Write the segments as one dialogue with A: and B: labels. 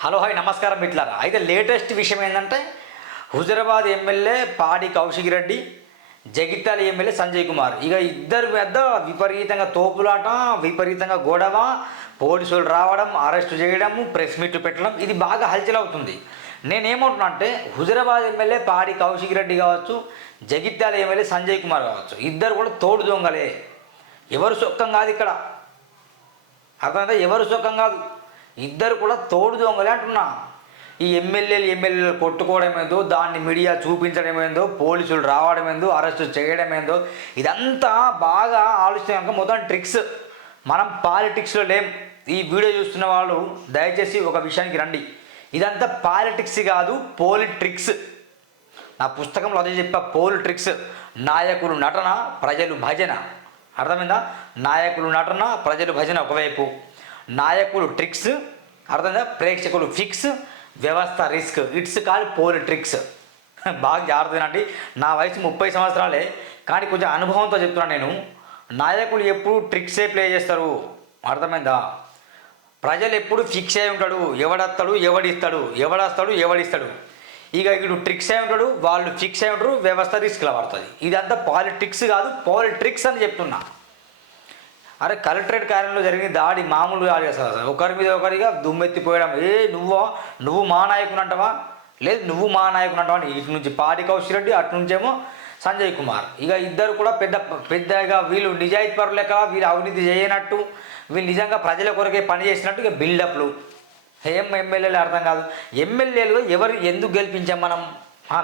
A: Hello hi నమస్కారం మిట్లారా అయితే latest విషయం ఏంటంటే హుజరాబాద్ ఎమ్మెల్యే పాడి కౌశిక్ రెడ్డి జగిత్యాల ఎమ్మెల్యే సంజయ్ కుమార్. ఇక ఇద్దరు పెద్ద విపరీతంగా తోపులాట విపరీతంగా గొడవ పోలీసులు రావడం అరెస్ట్ చేయడం ప్రెస్ మీట్లు పెట్టడం ఇది బాగా హల్చల్ అవుతుంది. నేనేమంటున్నా అంటే హుజరాబాద్ ఎమ్మెల్యే పాడి కౌశిక్ రెడ్డి కావచ్చు జగిత్యాల ఎమ్మెల్యే సంజయ్ కుమార్ కావచ్చు ఇద్దరు కూడా తోడు దొంగలే. ఎవరు సొక్కం కాదు ఇక్కడ. అర్థమైందా? ఎవరు సుఖం కాదు. ఇద్దరు కూడా తోడు దొంగలే అంటున్నా. ఈ ఎమ్మెల్యేలు ఎమ్మెల్యేలు కొట్టుకోవడం ఏందో దాన్ని మీడియా చూపించడం ఏందో పోలీసులు రావడం ఏందో అరెస్ట్ చేయడం ఏందో ఇదంతా బాగా ఆలోచించాక మొత్తం ట్రిక్స్. మనం పాలిటిక్స్లో లేం. ఈ వీడియో చూస్తున్న వాళ్ళు దయచేసి ఒక విషయానికి రండి. ఇదంతా పాలిటిక్స్ కాదు పోలిట్రిక్స్. నా పుస్తకంలో అదే చెప్పా పోలిట్రిక్స్. నాయకులు నటన ప్రజలు భజన. అర్థమైందా? నాయకులు నటన ప్రజలు భజన ఒకవైపు. నాయకులు ట్రిక్స్ అర్థమైందా? ప్రేక్షకులు ఫిక్స్ వ్యవస్థ రిస్క్ ఇట్స్ కాల్ పోల్ ట్రిక్స్ బాగా జాగ్రత్తనండి నా వయసు ముప్పై సంవత్సరాలే కానీ కొంచెం అనుభవంతో చెప్తున్నాను నేను. నాయకులు ఎప్పుడు ట్రిక్సే ప్లే చేస్తారు? అర్థమైందా? ప్రజలు ఎప్పుడు ఫిక్స్ అయి ఉంటాడు? ఎవడత్తాడు? ఎవడిస్తాడు? ఎవడస్తాడు? ఎవడిస్తాడు? ఇక ఇటు ట్రిక్స్ అయి ఉంటాడు? వాళ్ళు ఫిక్స్ అయి ఉంటారు? వ్యవస్థ రిస్క్లో పడుతుంది. ఇదంతా పాలిటిక్స్ కాదు పాలిటిక్స్ అని చెప్తున్నా. అరే కలెక్టరేట్ కార్యాలయంలో జరిగిన దాడి మామూలు దాడి అసలు ఒకరి మీద ఒకరిగా దుమ్మెత్తిపోయడం. ఏ నువ్వు? నువ్వు మా నాయకుని అంటావా? లేదు నువ్వు మా నాయకుని అంటావా? ఇటు నుంచి పాడి కౌశిక్ రెడ్డి అటు నుంచేమో సంజయ్ కుమార్. ఇక ఇద్దరు కూడా పెద్ద పెద్దగా వీళ్ళు నిజాయితీ లెక్క వీళ్ళు అవినీతి చేయనట్టు వీళ్ళు నిజంగా ప్రజల కొరకే పని చేసినట్టు ఇక బిల్డప్లు. ఏం ఎమ్మెల్యేలు అర్థం కాదు. ఎమ్మెల్యేలు ఎవరు ఎందుకు గెలిపించాం మనం?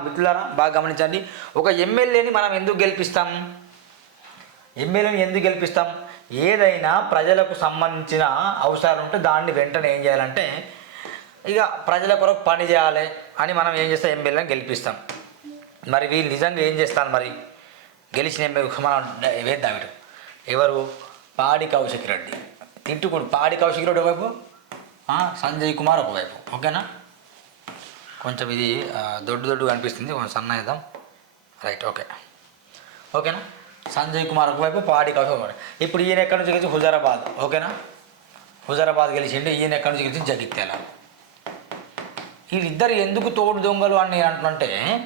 A: మిత్రులారా బాగా గమనించండి. ఒక ఎమ్మెల్యేని మనం ఎందుకు గెలిపిస్తాం? ఎమ్మెల్యేని ఎందుకు గెలిపిస్తాం? ఏదైనా ప్రజలకు సంబంధించిన అవసరాలు ఉంటే దాన్ని వెంటనే ఏం చేయాలంటే ఇక ప్రజల కొరకు పని చేయాలి అని మనం ఏం చేస్తాం ఎమ్మెల్యేని గెలిపిస్తాం. మరి వీళ్ళు నిజంగా ఏం చేస్తాను మరి? గెలిచిన ఎమ్మెల్యే మనం వేద్దాం ఇటు ఎవరు? పాడి కౌశిక్ రెడ్డి. తిట్టుకుడు పాడి కౌశిక్ రెడ్డి ఒకవైపు సంజయ్ కుమార్ ఒకవైపు. ఓకేనా? కొంచెం ఇది దొడ్డు దొడ్డు కనిపిస్తుంది కొంచెం సన్న రైట్ ఓకే. ఓకేనా? సంజయ్ కుమార్ ఒకవైపు పాడి కౌశల్ ఇప్పుడు ఈయన ఎక్కడి నుంచి గెలిచి హుజారాబాద్ ఓకేనా? హుజారాబాద్ గెలిచిండు ఈయన ఎక్కడి నుంచి గెలిచి జగిత్యాల. వీళ్ళిద్దరు ఎందుకు తోడు దొంగలు అని నేను అంటున్నంటే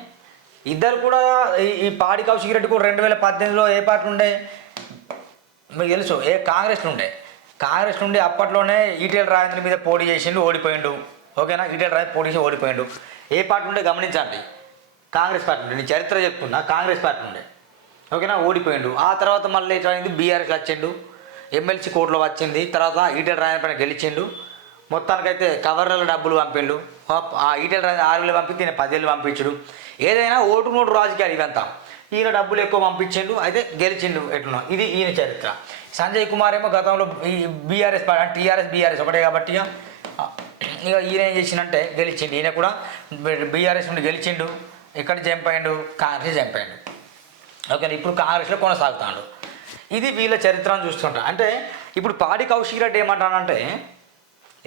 A: ఇద్దరు కూడా ఈ- పాడి కౌశిక్ రెడ్డి కూడా రెండు వేల పద్దెనిమిదిలో ఏ పార్టీ ఉండే? మీకు తెలుసు ఏ కాంగ్రెస్ నుండే కాంగ్రెస్ నుండి అప్పట్లోనే ఈటెల రాజేంద్ర మీద పోటీ చేసిండు ఓడిపోయిండు. ఓకేనా? ఈటెల రాజేంద్ర పోటీ చేసి ఓడిపోయిండు. ఏ పార్టీ ఉండే? గమనించండి. కాంగ్రెస్ పార్టీ నుండి నేను చరిత్ర చెప్తున్నా కాంగ్రెస్ పార్టీ నుండే ఓకేనా? ఓడిపోయిండు. ఆ తర్వాత మళ్ళీ ఎట్లా అయింది? బీఆర్ఎస్ వచ్చిండు. ఎమ్మెల్సీ కోర్టులో వచ్చింది. తర్వాత ఈటెల రాజేంద్ర పైన గెలిచిండు. మొత్తానికైతే కవర్ల డబ్బులు పంపిండు. ఆ- ఆ ఈటెల ఆరు వేలు పంపితే ఈయన పదివేలు పంపించడు. ఏదైనా ఓటు నోటు రాజకీయాలు ఇవంతా. ఈయన డబ్బులు ఎక్కువ పంపించిండు. అయితే గెలిచిండు ఎట్లా ఇది ఈయన చరిత్ర. సంజయ్ కుమార్ ఏమో గతంలో ఈ బీఆర్ఎస్ టీఆర్ఎస్ బీఆర్ఎస్ ఒకటే కాబట్టి ఇక, ఇక ఈయన ఏం చేసిండంటే గెలిచిండు. ఈయన కూడా బీఆర్ఎస్ నుండి గెలిచిండు. ఎక్కడ జంప్ అయ్యిండు? కాంగ్రెస్ జంప్ అయ్యిండు. ఓకే ఇప్పుడు కాంగ్రెస్లో కొనసాగుతాడు. ఇది వీళ్ళ చరిత్రను చూస్తుంటా. అంటే ఇప్పుడు పాడి కౌశిక్ రెడ్డి ఏమంటానంటే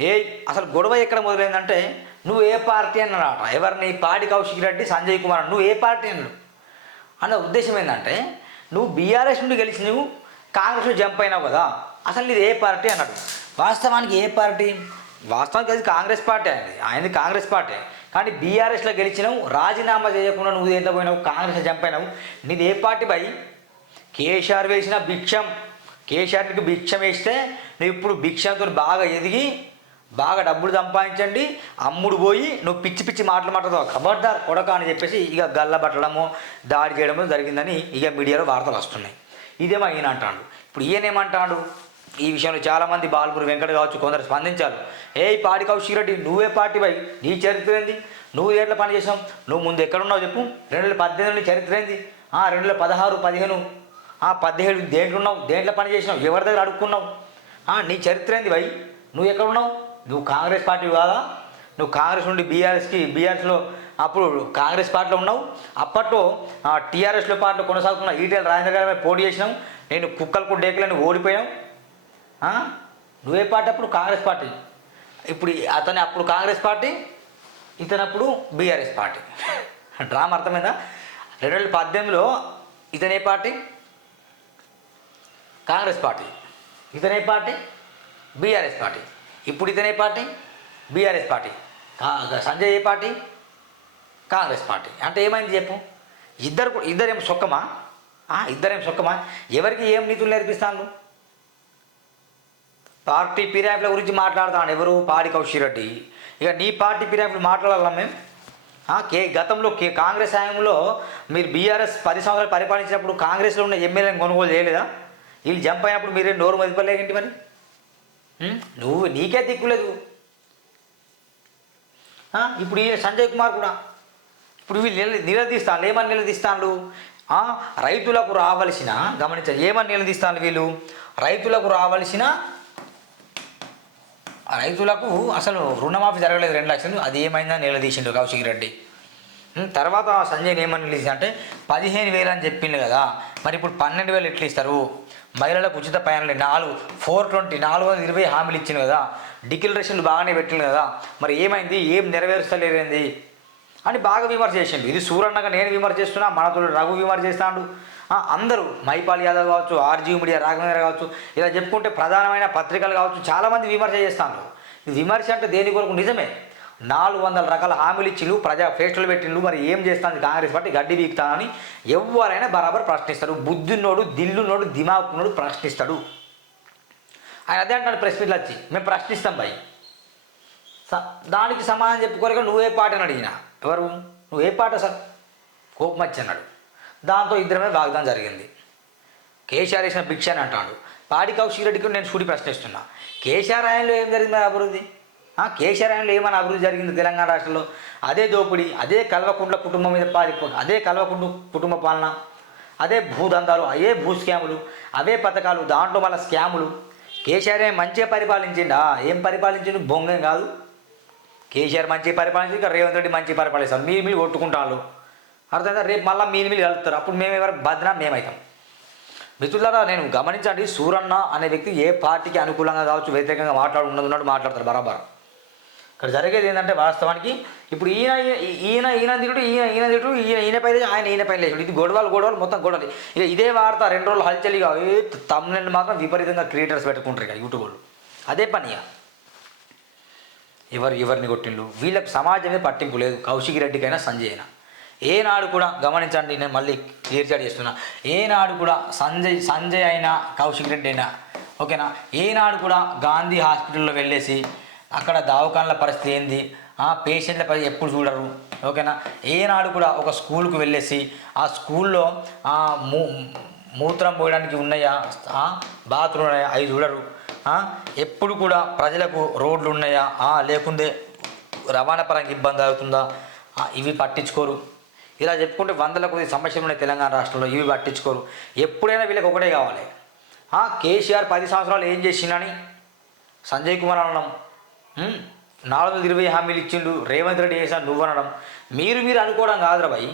A: ఏ అసలు గొడవ ఎక్కడ మొదలైందంటే నువ్వు ఏ పార్టీ అన్నాడట ఎవరిని? పాడి కౌశిక్ రెడ్డి సంజయ్ కుమార్ నువ్వు ఏ పార్టీ అన్నాడు? అన్న ఉద్దేశం ఏంటంటే నువ్వు బీఆర్ఎస్ నుండి గెలిచి నువ్వు కాంగ్రెస్లో జంప్ అయినావు కదా. అసలు నీది ఏ పార్టీ? అన్నాడు. వాస్తవానికి ఏ పార్టీ? వాస్తవానికి అది కాంగ్రెస్ పార్టీ అయింది ఆయనది కాంగ్రెస్ పార్టీ. కానీ బీఆర్ఎస్లో గెలిచినావు రాజీనామా చేయకుండా నువ్వు దేంట్లో పోయినావు కాంగ్రెస్లో జంప్ అయినావు నీది ఏ పార్టీ బై? కేసీఆర్ వేసిన భిక్షం. కేసీఆర్కి భిక్షం వేస్తే నువ్వు ఇప్పుడు భిక్షంతో బాగా ఎదిగి బాగా డబ్బులు సంపాదించండి అమ్ముడు పోయి నువ్వు పిచ్చి పిచ్చి మాటలు మాట్లాడతావు. ఖబర్దార్ కొడక అని చెప్పేసి ఇక గల్లబట్టడము దాడి చేయడము జరిగిందని ఇక మీడియాలో వార్తలు వస్తున్నాయి. ఇదేమో ఈయన అంటాడు. ఇప్పుడు ఈయన ఏమంటాడు ఈ విషయంలో చాలామంది బాలపూరి వెంకట కావచ్చు కొందరు స్పందించారు. ఏ పాడి కౌశిక్ రెడ్డి నువ్వే పార్టీపై నీ చరిత్ర ఏంది? నువ్వు ఏట్ల పని చేసావు నువ్వు ముందు ఎక్కడున్నావు చెప్పు. రెండు వేల పద్దెనిమిది చరిత్ర ఏంది? ఆ, రెండు వేల పదహారు పదిహేను ఆ, పదిహేడు దేంట్లో ఉన్నావు దేంట్లో పని చేసినావు? ఎవరి దగ్గర అడుక్కున్నావు? ఆ, నీ చరిత్ర ఏంది భయ్? నువ్వు ఎక్కడున్నావు? నువ్వు కాంగ్రెస్ పార్టీ కాదా? నువ్వు కాంగ్రెస్ నుండి బీఆర్ఎస్కి బీఆర్ఎస్లో అప్పుడు కాంగ్రెస్ పార్టీలో ఉన్నావు. అప్పట్లో టీఆర్ఎస్లో పార్టీలో కొనసాగుతున్న ఈటెల రాజేంద్ర గారి మీద పోటీ చేసినాం. నేను కుక్కలకు డేకులను ఓడిపోయాం నువ్వే పార్టీ అప్పుడు కాంగ్రెస్ పార్టీ. ఇప్పుడు అతని అప్పుడు కాంగ్రెస్ పార్టీ ఇతనప్పుడు బీఆర్ఎస్ పార్టీ. డ్రామా అర్థమైందా? రెండు వేల పద్దెనిమిదిలో ఇతనే పార్టీ కాంగ్రెస్ పార్టీ. ఇతనే పార్టీ బీఆర్ఎస్ పార్టీ. ఇప్పుడు ఇతనే పార్టీ బీఆర్ఎస్ పార్టీ. సంజయ్ ఏ పార్టీ? కాంగ్రెస్ పార్టీ. అంటే ఏమైంది చెప్పు? ఇద్దరు ఇద్దరేం సొక్కమా? ఇద్దరేం సొక్కమా? ఎవరికి ఏం నీతులు నేర్పిస్తాను పార్టీ ఫిరాయింపుల గురించి మాట్లాడతాను ఎవరు? పాడి కౌశిరెడ్డి ఇక నీ పార్టీ ఫిరాయింపులు మాట్లాడాలా మేము కే గతంలో కే కాంగ్రెస్ హయాంలో మీరు బీఆర్ఎస్ పది సంవత్సరాలు పరిపాలించినప్పుడు కాంగ్రెస్లో ఉన్న ఎమ్మెల్యేని కొనుగోలు చేయలేదా? వీళ్ళు జంప్ అయినప్పుడు మీరే నోరు మదిపలేదేంటి మరి? నువ్వు నీకే దిక్కులేదు ఇప్పుడు ఈ సంజయ్ కుమార్ కూడా. ఇప్పుడు వీళ్ళు నిల నిలదీస్తాను ఏమని నిలదీస్తాను రైతులకు రావలసిన గమనించాలి ఏమని నిలదీస్తాను వీళ్ళు? రైతులకు రావలసిన రైతులకు అసలు రుణమాఫీ జరగలేదు రెండు లక్షలు అది ఏమైందని నిలదీసిండు కౌశిక్ రెడ్డి. తర్వాత సంజయ్ ఏమని నిలదీసి అంటే పదిహేను వేలు అని చెప్పిండు కదా మరి ఇప్పుడు పన్నెండు వేలు ఎట్లా ఇస్తారు? మహిళలకు ఉచిత ప్రయాణాలు నాలుగు ఫోర్ ట్వంటీ నాలుగు వందల ఇరవై హామీలు ఇచ్చింది కదా డిక్లరేషన్లు బాగానే పెట్టింది కదా మరి ఏమైంది? ఏం నెరవేరుస్తలేదేంది? అని బాగా విమర్శ చేసిండు. ఇది సూరన్నగా నేను విమర్శ చేస్తున్నా మనతో రఘు విమర్శ చేస్తాడు అందరూ మైపాల్ యాదవ్ కావచ్చు ఆర్జీ మీడియా రాఘవేంద్ర కావచ్చు ఇలా చెప్పుకుంటే ప్రధానమైన పత్రికలు కావచ్చు చాలామంది విమర్శ చేస్తాను ఇది విమర్శ అంటే దేని కొరకు? నిజమే. నాలుగు వందల రకాల హామీలు ఇచ్చిండు ప్రజా ఫేస్టులు పెట్టిండు మరి ఏం చేస్తాను కాంగ్రెస్ పార్టీ? గడ్డి వీక్తానని ఎవరైనా బరాబర్ ప్రశ్నిస్తారు. బుద్ధున్నోడు దిల్లున్నోడు దిమాకున్నోడు ప్రశ్నిస్తాడు. ఆయన అదే అంటాడు ప్రెస్ మీట్లు వచ్చి. మేము ప్రశ్నిస్తాం భయ్ దానికి సమాధానం చెప్పుకోలేక నువ్వే పాట అని అడిగిన. ఎవరు? నువ్వే పాట సార్ కోపం అన్నాడు దాంతో ఇద్దరమే వాగ్దానం జరిగింది. కేసీఆర్ వేసిన భిక్ష అని అంటాడు. పాడి కౌశిక్ రెడ్డికి నేను సూటి ప్రశ్నిస్తున్నా. కేసీఆర్ ఆయనలో ఏం జరిగింది మరి అభివృద్ధి? కేసీఆర్ ఆయనలో ఏమైనా అభివృద్ధి జరిగింది తెలంగాణ రాష్ట్రంలో? అదే దోపిడీ అదే కల్వకుంట్ల కుటుంబం మీద పాలి అదే కల్వకుంట్ల కుటుంబ పాలన అదే భూదందాలు అదే భూ స్కాములు అవే పథకాలు దాంట్లో మళ్ళీ స్కాములు. కేసీఆర్ ఏం మంచిగా పరిపాలించిండా? ఏం పరిపాలించిండు? బొంగం కాదు. కేసీఆర్ మంచి పరిపాలించి ఇక రేవంత్ రెడ్డి మంచి పరిపాలిస్తాం మీరు మీరు కొట్టుకుంటారు అర్థమైందా? రేపు మళ్ళీ మీరు మీరు కలుపుతారు అప్పుడు మేము ఎవరు బద్నా మేమవుతాం మిత్రులారా నేను గమనించండి సూరన్న అనే వ్యక్తి ఏ పార్టీకి అనుకూలంగా కావచ్చు వ్యతిరేకంగా మాట్లాడుకున్నది ఉన్నట్టు మాట్లాడతారు బరాబర్. ఇక్కడ జరిగేది ఏంటంటే వాస్తవానికి ఇప్పుడు ఈయన ఈయన ఈయన తిరుడు ఈయన ఈయన తిరుడు ఈయన ఈయన పైన ఆయన ఈయన పైన లేచుడు. ఇది గొడవలు గొడవలు మొత్తం గొడవలు. ఇక ఇదే వార్త రెండు రోజులు హల్చలిగా ఏ తమ్ముళ్ళు మాత్రం విపరీతంగా క్రియేటర్స్ పెట్టుకుంటారు ఇక యూట్యూబ్ వాళ్ళు. అదే పని ఇక. ఎవరు ఎవరిని కొట్టిండు వీళ్ళకి సమాజమే పట్టింపు లేదు. కౌశిక్ రెడ్డికైనా సంజయ్ అయినా ఏనాడు కూడా గమనించండి నేను మళ్ళీ క్లియర్ చాట్ చేస్తున్నా. ఏనాడు కూడా సంజయ్ సంజయ్ అయినా కౌశిక్ రెడ్డి అయినా ఓకేనా? ఏనాడు కూడా గాంధీ హాస్పిటల్లో వెళ్ళేసి అక్కడ దావకాన్ల పరిస్థితి ఏంది? ఆ పేషెంట్ల పరిస్థితి ఎప్పుడు చూడరు? ఓకేనా? ఏనాడు కూడా ఒక స్కూల్కి వెళ్ళేసి ఆ స్కూల్లో ఆ మూ మూత్రం పోయడానికి ఉన్నాయా? బాత్రూమ్ ఉన్నాయా? అవి చూడరు. ఎప్పుడు కూడా ప్రజలకు రోడ్లు ఉన్నాయా లేకుందే లేకుంటే రవాణా పరంగా ఇబ్బంది అవుతుందా? ఇవి పట్టించుకోరు. ఇలా చెప్పుకుంటే వందల కొద్ది సమస్యలు ఉన్నాయి తెలంగాణ రాష్ట్రంలో ఇవి పట్టించుకోరు. ఎప్పుడైనా వీళ్ళకి ఒకటే కావాలి. కేసీఆర్ పది సంవత్సరాలు ఏం చేసిండని? సంజయ్ కుమార్ అనడం. నాలుగు వందల ఇరవై హామీలు ఇచ్చిండు రేవంత్ రెడ్డి చేశాను నువ్వు అనడం. మీరు మీరు అనుకోవడం కాదురా భయ్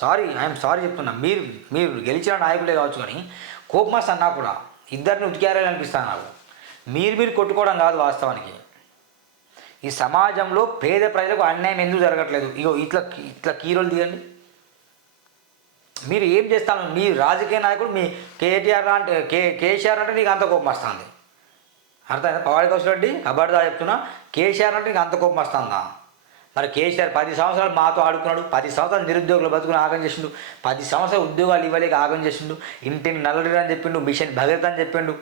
A: సారీ ఐఎమ్ సారీ చెప్తున్నా. మీరు మీరు గెలిచిన నాయకులే కావచ్చు కానీ కోపమాస్ అన్నా కూడా ఇద్దరిని ఉతికారని అనిపిస్తాను నాకు. మీరు మీరు కొట్టుకోవడం కాదు వాస్తవానికి. ఈ సమాజంలో పేద ప్రజలకు అన్యాయం ఎందుకు జరగట్లేదు? ఇగో ఇట్లా ఇట్లా కీరోలు తీయండి. మీరు ఏం చేస్తాను? మీ రాజకీయ నాయకుడు మీ కేటీఆర్ అంటే కే కేసీఆర్ అంటే నీకు అంత కోపం వస్తుంది. అర్థమైందా? పవాడి కౌశల్ రెడ్డి కబడ్దా చెప్తున్నా కేసీఆర్ అంటే నీకు అంత కోపం వస్తుందా? మరి కేసీఆర్ పది సంవత్సరాలు మాతో ఆడుకున్నాడు పది సంవత్సరాలు నిరుద్యోగులు బతుకుని ఆగం చేసిండు పది సంవత్సరాలు ఉద్యోగాలు ఇవ్వలేక ఆగం చేసిండు ఇంటిని నల్లడి అని చెప్పిండు మిషన్ భగీరథ అని చెప్పిండు.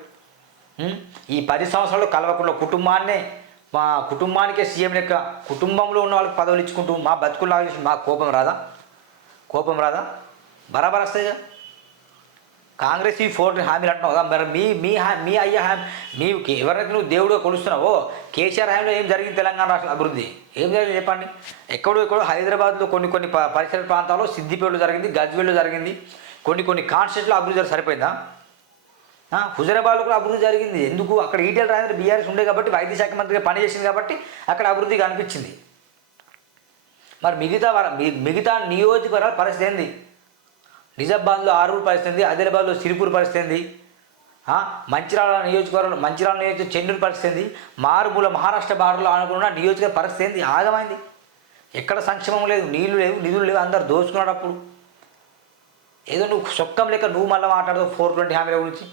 A: ఈ పది సంవత్సరాలు కలవకుండా కుటుంబాన్నే మా కుటుంబానికే సీఎం లెక్క కుటుంబంలో ఉన్న వాళ్ళకి పదవులు ఇచ్చుకుంటూ మా బతుకులు చేసి మా కోపం రాదా? కోపం రాదా? బరాబర్ వస్తాయిగా కాంగ్రెస్ ఈ ఫోర్ హామీలు అంటున్నావు కదా మరి మీ మీ హా మీ అయ్య హామీ మీ ఎవరైతే నువ్వు దేవుడుగా కొలుస్తున్నావో? కేసీఆర్ హామీలో ఏం జరిగింది తెలంగాణ రాష్ట్ర అభివృద్ధి? ఏం జరిగింది చెప్పండి? ఎక్కడో ఎక్కడో హైదరాబాద్లో కొన్ని కొన్ని పరిసర ప్రాంతాల్లో సిద్దిపేటలో జరిగింది గజ్వేల్లో జరిగింది కొన్ని కొన్ని కాన్స్టెంట్లో అభివృద్ధి సరిపోయిందా? హుజరాబాద్లో కూడా అభివృద్ధి జరిగింది. ఎందుకు? అక్కడ ఈటెల రాజేంద్ర బీఆర్ఎస్ ఉండే కాబట్టి వైద్య శాఖ మంత్రిగా పనిచేసింది కాబట్టి అక్కడ అభివృద్ధి కనిపించింది. మరి మిగతా వర మిగతా నియోజకవర్గాల పరిస్థితి ఏంది? నిజామాబాద్లో ఆరూరు పరిస్థితి ఏంది? ఆదిలాబాద్లో సిరిపూర్ పరిస్థితి ఏంది? మంచిరాల మంచిర్యాల నియోజకవర్గంలో మంచిర్యాల నియోజక చెన్నూరు పరిస్థితి ఏంది? మారుమూల మహారాష్ట్ర బార్డర్లో అనుకున్న నియోజకవర్గ పరిస్థితి ఏంది? ఆగమైంది. ఎక్కడ సంక్షేమం లేదు నీళ్ళు లేవు నిధులు లేవు అందరు దోచుకున్నాడు అప్పుడు. ఏదో నువ్వు సొక్కం లేక నువ్వు మళ్ళీ మాట్లాడదు ఫోర్ ట్వంటీ హామీల గురించి.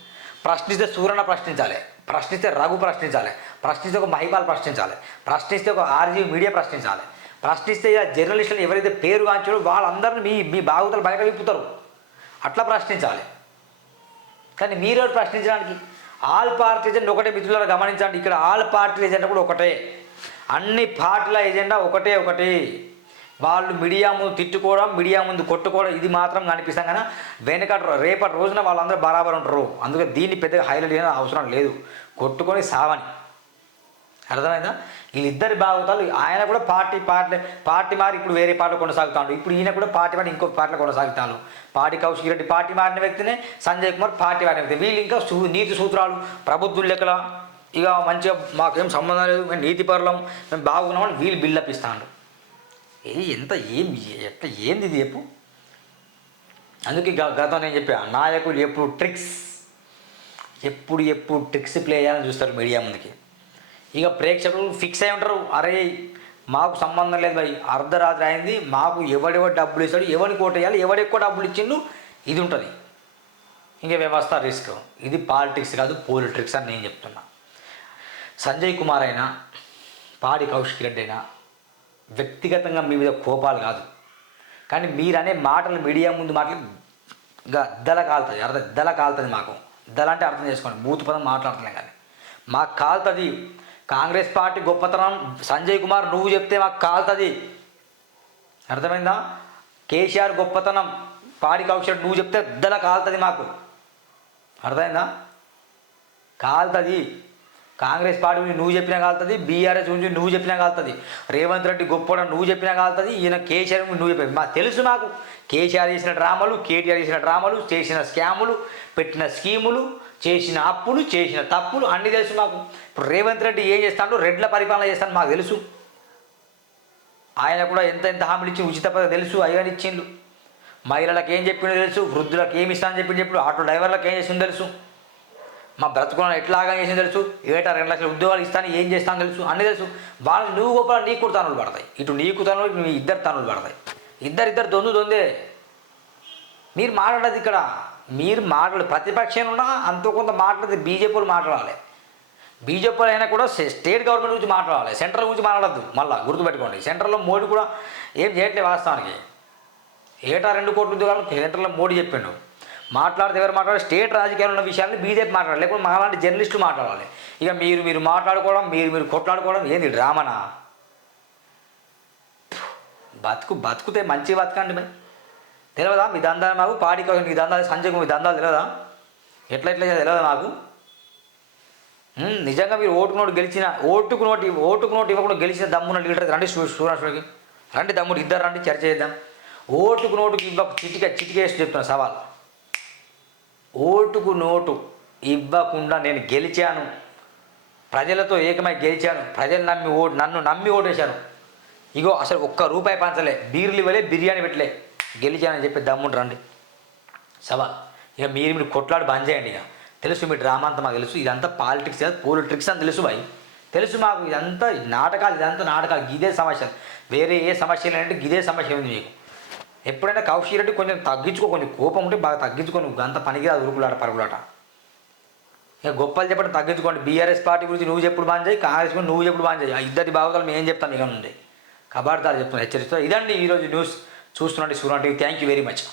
A: ప్రశ్నిస్తే సూరణ ప్రశ్నించాలి. ప్రశ్నిస్తే రఘు ప్రశ్నించాలి. ప్రశ్నిస్తే ఒక మహిమాలు ప్రశ్నించాలి. ప్రశ్నిస్తే ఒక ఆర్జీ మీడియా ప్రశ్నించాలి. ప్రశ్నిస్తే ఇక జర్నలిస్టులు ఎవరైతే పేరు కాంచారో వాళ్ళందరినీ మీ మీ బాగుతలు బయట విప్పుతారు. అట్లా ప్రశ్నించాలి. కానీ మీరు ప్రశ్నించడానికి? ఆల్ పార్టీ ఎజెండా ఒకటే మిత్రులను గమనించండి. ఇక్కడ ఆల్ పార్టీ ఎజెండా కూడా ఒకటే. అన్ని పార్టీల ఎజెండా ఒకటే ఒకటి. వాళ్ళు మీడియా ముందు తిట్టుకోవడం మీడియా ముందు కొట్టుకోవడం ఇది మాత్రం కనిపిస్తాం కానీ వెనకటి రేపటి రోజున వాళ్ళందరూ బరాబర్ ఉంటారు. అందుకే దీన్ని పెద్దగా హైలైట్ చేయడం అవసరం లేదు. కొట్టుకొని సావని. అర్థమైందా? వీళ్ళిద్దరు బాగుతారు ఆయన కూడా పార్టీ పార్టీ పార్టీ మారి ఇప్పుడు వేరే పార్టీ కొనసాగుతాడు. ఇప్పుడు ఈయన కూడా పార్టీ మారి ఇంకో పార్టీలో కొనసాగుతాడు. పార్టీ కౌశిక్ రెడ్డి పార్టీ మారిన వ్యక్తినే సంజయ్ కుమార్ పార్టీ మారిన వ్యక్తి. వీళ్ళు ఇంకా సూ నీతి సూత్రాలు ప్రభుత్వం లెక్కల ఇక మంచిగా మాకేం సంబంధం లేదు. మేము నీతి పరులం మేము బాగున్నామని వీళ్ళు బిల్డప్ ఇస్తాడు. ఏ ఎంత ఏం ఎట్లా ఏంది ఇది చెప్పు. అందుకే గతం నేను చెప్పా నాయకులు ఎప్పుడు ట్రిక్స్ ఎప్పుడు ఎప్పుడు ట్రిక్స్ ప్లే చేయాలని చూస్తారు మీడియా ముందుకి. ఇక ప్రేక్షకులు ఫిక్స్ అయి ఉంటారు అరే మాకు సంబంధం లేదు భయ్ అర్ధరాత్రి అయింది మాకు ఎవడెవడు డబ్బులు ఇస్తాడు ఎవరికి కోట్ వేయాలి ఎవడి ఎక్కువ డబ్బులు ఇచ్చిండు ఇది ఉంటుంది. ఇంకా వ్యవస్థ రిస్క్ ఇది పాలిటిక్స్ కాదు పోలిటిక్స్ అని నేను చెప్తున్నా. సంజయ్ కుమార్ అయినా పాడి కౌశిక్ రెడ్డి అయినా వ్యక్తిగతంగా మీ మీద కోపాలు కాదు. కానీ మీరనే మాటలు మీడియా ముందు మాటలు దల కాలుతుంది అర్థం దల కాలుతుంది మాకు. దల అంటే అర్థం చేసుకోండి మూతుపదం మాట్లాడుతున్నాం కానీ. మాకు కాలుతుంది. కాంగ్రెస్ పార్టీ గొప్పతనం సంజయ్ కుమార్ నువ్వు చెప్తే మాకు కాలుతుంది. అర్థమైందా? కేసీఆర్ గొప్పతనం పాడి కౌశల్ నువ్వు చెప్తే దల కాలుతుంది మాకు. అర్థమైందా? కాలుతుంది. కాంగ్రెస్ పార్టీ గురించి నువ్వు చెప్పినా కాలుతుంది బీఆర్ఎస్ గురించి నువ్వు చెప్పినా కాలుతుంది. రేవంత్ రెడ్డి గొప్పడం నువ్వు చెప్పినా కాలుతుంది ఈయన కేసీఆర్ నువ్వు చెప్పి మాకు తెలుసు నాకు కేసీఆర్ చేసిన డ్రామాలు కేటీఆర్ చేసిన డ్రామాలు చేసిన స్కాములు పెట్టిన స్కీములు చేసిన అప్పులు చేసిన తప్పులు అన్నీ తెలుసు మాకు. ఇప్పుడు రేవంత్ రెడ్డి ఏం చేస్తాడు? రెడ్ల పరిపాలన చేస్తాను మాకు తెలుసు. ఆయన కూడా ఎంత ఎంత హామీలు ఇచ్చి ఉచిత పద తెలుసు అయ్యని ఇచ్చిండు మహిళలకు ఏం చెప్పిండో తెలుసు వృద్ధులకు ఏమి ఇస్తానని చెప్పి చెప్పాడు ఆటో డ్రైవర్లకు ఏం చేసిందో తెలుసు. మా బ్రతుకులను ఎట్లాగా చేసింది తెలుసు. ఏటా రెండు లక్షల ఉద్యోగాలు ఇస్తాను ఏం చేస్తాను తెలుసు. అన్నీ తెలుసు. వాళ్ళు నువ్వు గొప్ప నీకు కూడా తనులు పడతాయి. ఇటు నీకు తనులు ఇటు నీ ఇద్దరు తనులు పడతాయి. ఇద్దరు ఇద్దరు దొందు దొందే. మీరు మాట్లాడదు ఇక్కడ. మీరు మాట్లాడు ప్రతిపక్షం ఉన్నా అంత కొంత మాట్లాడదు బీజేపీలు మాట్లాడాలి. బీజేపీలు అయినా కూడా స్టేట్ గవర్నమెంట్ గురించి మాట్లాడాలి. సెంట్రల్ గురించి మాట్లాడద్దు. మళ్ళీ గుర్తుపెట్టుకోండి. సెంట్రల్లో మోడీ కూడా ఏం చేయట్లేదు వాస్తవానికి. ఏటా రెండు కోట్ల ఉద్యోగాలు సెంట్రల్లో మోడీ చెప్పిండు. మాట్లాడితే ఎవరు మాట్లాడాలి? స్టేట్ రాజకీయాలు ఉన్న విషయాన్ని బీజేపీ మాట్లాడాలి. లేకపోతే మాలాంటి జర్నలిస్టులు మాట్లాడాలి. ఇక మీరు మీరు మాట్లాడుకోవడం మీరు మీరు కొట్లాడుకోవడం ఏంది? డ్రామానా? బతుకు బతుకుతే మంచి బతకండి మరి. తెలియదా మీ దందాలు మాకు పాడి మీ దందాలు సంజయ్ మీ దందాలు తెలియదా ఎట్లా ఎట్లా చేయాలో తెలియదా మాకు? నిజంగా మీరు ఓటుకు నోటు గెలిచిన ఓటుకు నోటు ఓటుకు నోటు ఇవ్వకుండా గెలిచిన దమ్మున లీడర్ రండి సూర్యాశ్వరికి రండి దమ్ముడు ఇద్దరు రండి చర్చ చేద్దాం. ఓటుకు నోటుకి ఇవ్వక చిటిక చిటికేసి చెప్తున్నా సవాల్. ఓటుకు నోటు ఇవ్వకుండా నేను గెలిచాను. ప్రజలతో ఏకమై గెలిచాను. ప్రజలు నమ్మి ఓటు నన్ను నమ్మి ఓటేశాను ఇగో అసలు ఒక్క రూపాయి పంచలే. బీర్లు ఇవ్వలే బిర్యానీ పెట్టలే. గెలిచానని చెప్పి దమ్ముంటు రండి. సభ. ఇక మీరు మీరు కొట్లాడు బంద్ చేయండి ఇక. తెలుసు మీ డ్రామా అంతా మాకు తెలుసు. ఇదంతా పాలిటిక్స్ పోలిటిక్స్ అని తెలుసు బాయ్. తెలుసు మాకు ఇదంతా నాటకాలు ఇదంతా నాటకాలు. ఇదే సమస్య. వేరే ఏ సమస్య లేదంటే ఇదే సమస్య ఉంది మీకు. ఎప్పుడైనా కౌశిక్ రెడ్డి కొంచెం తగ్గించుకో కొంచెం కోపం ఉంటే బాగా తగ్గించుకొని అంత పనికిరాదు ఉరుకులాట పరుగులాట. ఇక గొప్పలు చెప్పడం తగ్గించుకోండి. బీఆర్ఎస్ పార్టీ గురించి నువ్వు చెప్పుడు బాగా చేయి కాంగ్రెస్ గురించి నువ్వు చెప్పుడు బాగా చేయి. ఇద్దరి బాగుతాలు మేము ఏం చెప్తాం ఇక నుండి. కబార్దారు చెప్తున్నాను హెచ్చరిస్తా ఇదండి ఈరోజు news. చూస్తున్నాండి Surya TV. Thank you very much